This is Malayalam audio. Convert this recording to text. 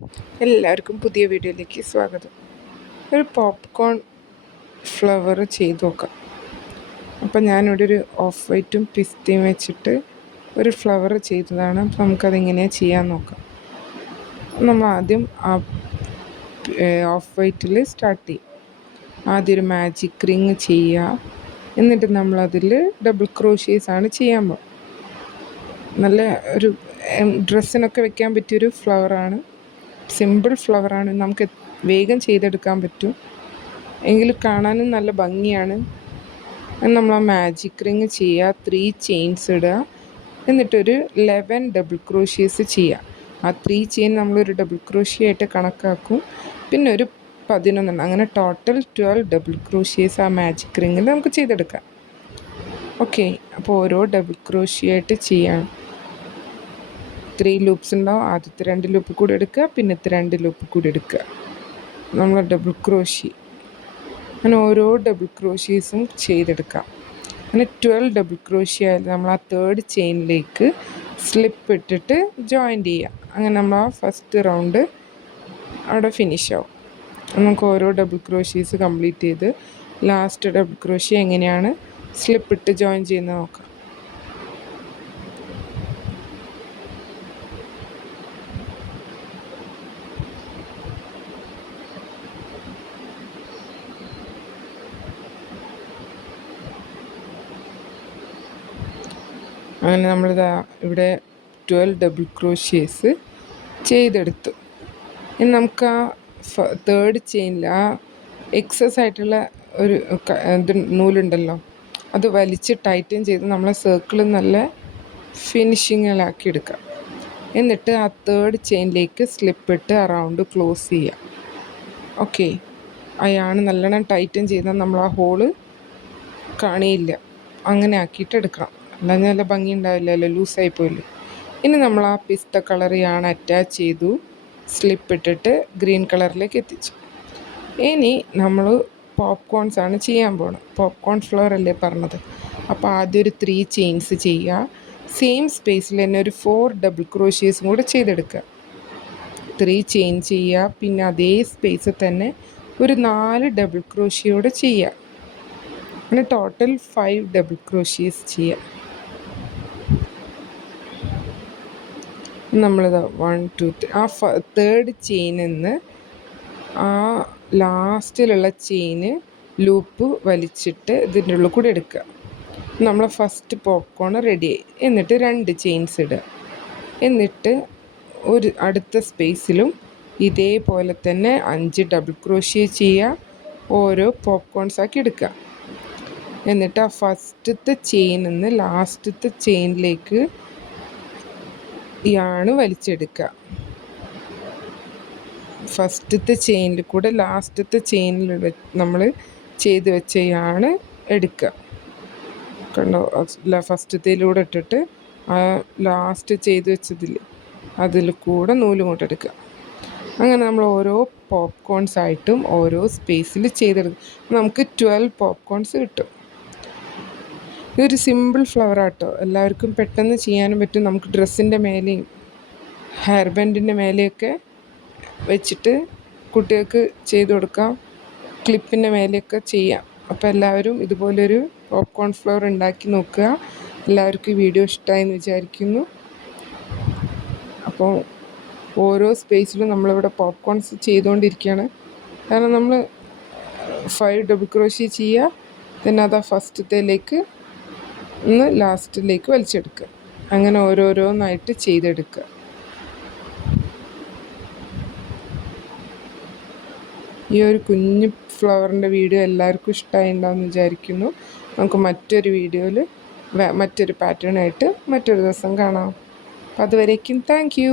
എല്ലാവർക്കും പുതിയ വീഡിയോയിലേക്ക് സ്വാഗതം. ഒരു പോപ്കോൺ ഫ്ലവർ ചെയ്ത് നോക്കാം. അപ്പം ഞാനിവിടെ ഒരു ഓഫ് വൈറ്റും പിസ്തയും വെച്ചിട്ട് ഒരു ഫ്ലവർ ചെയ്തതാണ്. അപ്പം നമുക്കതെങ്ങനെയാണ് ചെയ്യാൻ നോക്കാം. നമ്മൾ ആദ്യം ഓഫ് വൈറ്റിൽ സ്റ്റാർട്ട് ചെയ്യും. ആദ്യം ഒരു മാജിക് റിങ് ചെയ്യുക. എന്നിട്ട് നമ്മളതിൽ ഡബിൾ ക്രോഷ്യേസ് ആണ് ചെയ്യാൻ പോകുക. നല്ല ഒരു ഡ്രസ്സിനൊക്കെ വെക്കാൻ പറ്റിയൊരു ഫ്ലവറാണ്. സിമ്പിൾ ഫ്ലവറാണ്, നമുക്ക് വേഗം ചെയ്തെടുക്കാൻ പറ്റും, എങ്കിൽ കാണാനും നല്ല ഭംഗിയാണ്. നമ്മൾ ആ മാജിക് റിങ് ചെയ്യുക, 3 ചെയിൻസ് ഇടുക, എന്നിട്ടൊരു 11 ഡബിൾ ക്രോഷ്യേസ് ചെയ്യുക. ആ 3 ചെയിൻ നമ്മളൊരു ഡബിൾ ക്രോഷ്യ ആയിട്ട് കണക്കാക്കും. പിന്നെ ഒരു 11, അങ്ങനെ ടോട്ടൽ 12 ഡബിൾ ക്രോഷ്യേസ് ആ മാജിക് റിങ്ങിൽ നമുക്ക് ചെയ്തെടുക്കാം. ഓക്കെ, അപ്പോൾ ഓരോ ഡബിൾ ക്രോഷ്യ ആയിട്ട് ചെയ്യാം. 3 ലൂപ്സ് ഉണ്ടാവും. ആദ്യത്തെ 2 ലൂപ്പ് കൂടി എടുക്കുക, പിന്നത്തെ 2 ലൂപ്പ് കൂടി എടുക്കുക. നമ്മൾ ഡബിൾ ക്രോഷ്യ, അങ്ങനെ ഓരോ ഡബിൾ ക്രോഷ്യേസും ചെയ്തെടുക്കാം. അങ്ങനെ 12 ഡബിൾ ക്രോഷ്യ ആയാലും നമ്മൾ ആ 3rd ചെയിനിലേക്ക് സ്ലിപ്പ് ഇട്ടിട്ട് ജോയിൻ്റ് ചെയ്യുക. അങ്ങനെ നമ്മൾ ആ ഫസ്റ്റ് റൗണ്ട് അവിടെ ഫിനിഷ് ആവും. നമുക്ക് ഓരോ ഡബിൾ ക്രോഷ്യേസ് കംപ്ലീറ്റ് ചെയ്ത് ലാസ്റ്റ് ഡബിൾ ക്രോഷ്യ എങ്ങനെയാണ് സ്ലിപ്പ് ഇട്ട് ജോയിൻ ചെയ്യുന്നത് നോക്കാം. അങ്ങനെ നമ്മളിതാ ഇവിടെ 12 ഡബിൾ ക്രോഷ്യേസ് ചെയ്തെടുത്തു. ഇനി നമുക്ക് ആ 3rd ചെയിനിൽ ആ എക്സസ് ആയിട്ടുള്ള ഒരു നൂലുണ്ടല്ലോ, അത് വലിച്ച് ടൈറ്റൻ ചെയ്ത് നമ്മളെ സർക്കിൾ നല്ല ഫിനിഷിങ്ങിലാക്കി എടുക്കാം. എന്നിട്ട് ആ 3rd ചെയിനിലേക്ക് സ്ലിപ്പ് ഇട്ട് ആ റൗണ്ട് ക്ലോസ് ചെയ്യുക. ഓക്കെ, അയാണ് നല്ലോണം ടൈറ്റൻ ചെയ്താൽ നമ്മൾ ആ ഹോള് കാണിയില്ല. അങ്ങനെ ആക്കിയിട്ട് എടുക്കണം, അല്ലാതെ നല്ല ഭംഗി ഉണ്ടാവില്ലല്ലോ, ലൂസായി പോയില്ലേ. ഇനി നമ്മൾ ആ പിസ്ത കളർ യാണ് അറ്റാച്ച് ചെയ്തു, സ്ലിപ്പ് ഇട്ടിട്ട് ഗ്രീൻ കളറിലേക്ക് എത്തിച്ചു. ഇനി നമ്മൾ പോപ്കോൺസ് ആണ് ചെയ്യാൻ പോകുന്നത്. പോപ്കോൺ ഫ്ലവർ അല്ലേ പറഞ്ഞത്. അപ്പോൾ ആദ്യം ഒരു 3 ചെയിൻസ് ചെയ്യുക. സെയിം സ്പേസിൽ തന്നെ ഒരു 4 ഡബിൾ ക്രോഷ്യേസും കൂടെ ചെയ്തെടുക്കുക. 3 ചെയിൻ ചെയ്യുക, പിന്നെ അതേ സ്പേസിൽ തന്നെ ഒരു 4 ഡബിൾ ക്രോഷ്യോടെ ചെയ്യുക. അങ്ങനെ ടോട്ടൽ 5 ഡബിൾ ക്രോഷ്യേസ് ചെയ്യുക. നമ്മളിത് 1 2 3 ആ 3rd ചെയിനിൽ നിന്ന് ആ ലാസ്റ്റിലുള്ള ചെയിന് ലൂപ്പ് വലിച്ചിട്ട് ഇതിൻ്റെ ഉള്ളിൽ കൂടി എടുക്കുക. നമ്മളെ ഫസ്റ്റ് പോപ്കോൺ റെഡിയായി. എന്നിട്ട് 2 ചെയിൻസ് ഇടുക. എന്നിട്ട് ഒരു അടുത്ത സ്പേസിലും ഇതേപോലെ തന്നെ 5 ഡബിൾ ക്രോഷ്യ ചെയ്യുക. ഓരോ പോപ്കോൺസാക്കി എടുക്കുക. എന്നിട്ട് ആ ഫസ്റ്റത്തെ ചെയിനിൽ നിന്ന് ലാസ്റ്റത്തെ ചെയിനിലേക്ക് യാണ് വലിച്ചെടുക്കുക. ഫസ്റ്റത്തെ ചെയിനിൽ കൂടെ ലാസ്റ്റത്തെ ചെയിനിൽ നമ്മൾ ചെയ്ത് വെച്ച യാണ് എടുക്കുക. കണ്ടോ, ഫസ്റ്റത്തേലൂടെ ഇട്ടിട്ട് ആ ലാസ്റ്റ് ചെയ്ത് വെച്ചതിൽ അതിൽ കൂടെ നൂലും കൊണ്ട് എടുക്കുക. അങ്ങനെ നമ്മൾ ഓരോ പോപ്കോൺസ് ആയിട്ടും ഓരോ സ്പേസിൽ ചെയ്തെടുക്കും. നമുക്ക് 12 പോപ്കോൺസ് കിട്ടും. ഇതൊരു സിമ്പിൾ ഫ്ലവർ ആട്ടോ, എല്ലാവർക്കും പെട്ടെന്ന് ചെയ്യാനും പറ്റും. നമുക്ക് ഡ്രസ്സിൻ്റെ മേലെയും ഹെയർ ബാൻഡിൻ്റെ മേലെയൊക്കെ വെച്ചിട്ട് കുട്ടികൾക്ക് ചെയ്ത് കൊടുക്കാം, ക്ലിപ്പിൻ്റെ മേലെയൊക്കെ ചെയ്യാം. അപ്പോൾ എല്ലാവരും ഇതുപോലൊരു പോപ്കോൺ ഫ്ലവർ ഉണ്ടാക്കി നോക്കുക. എല്ലാവർക്കും ഈ വീഡിയോ ഇഷ്ടമായെന്ന് വിചാരിക്കുന്നു. അപ്പോൾ ഓരോ സ്പേസിലും നമ്മളിവിടെ പോപ്കോൺസ് ചെയ്തുകൊണ്ടിരിക്കുകയാണ്. കാരണം നമ്മൾ 5 ഡബിൾ ക്രോഷ്യ ചെയ്യുക, പിന്നെ അത് ഫസ്റ്റത്തേലേക്ക് ഒന്ന് ലാസ്റ്റിലേക്ക് വലിച്ചെടുക്കുക. അങ്ങനെ ഓരോരോന്നായിട്ട് ചെയ്തെടുക്കുക. ഈ ഒരു കുഞ്ഞു ഫ്ലവറിൻ്റെ വീഡിയോ എല്ലാവർക്കും ഇഷ്ടമായി ഉണ്ടാവുമെന്ന് വിചാരിക്കുന്നു. നമുക്ക് മറ്റൊരു വീഡിയോയിൽ മറ്റൊരു പാറ്റേണായിട്ട് മറ്റൊരു ദിവസം കാണാം. അപ്പോൾ അതുവരേക്കും താങ്ക് യു.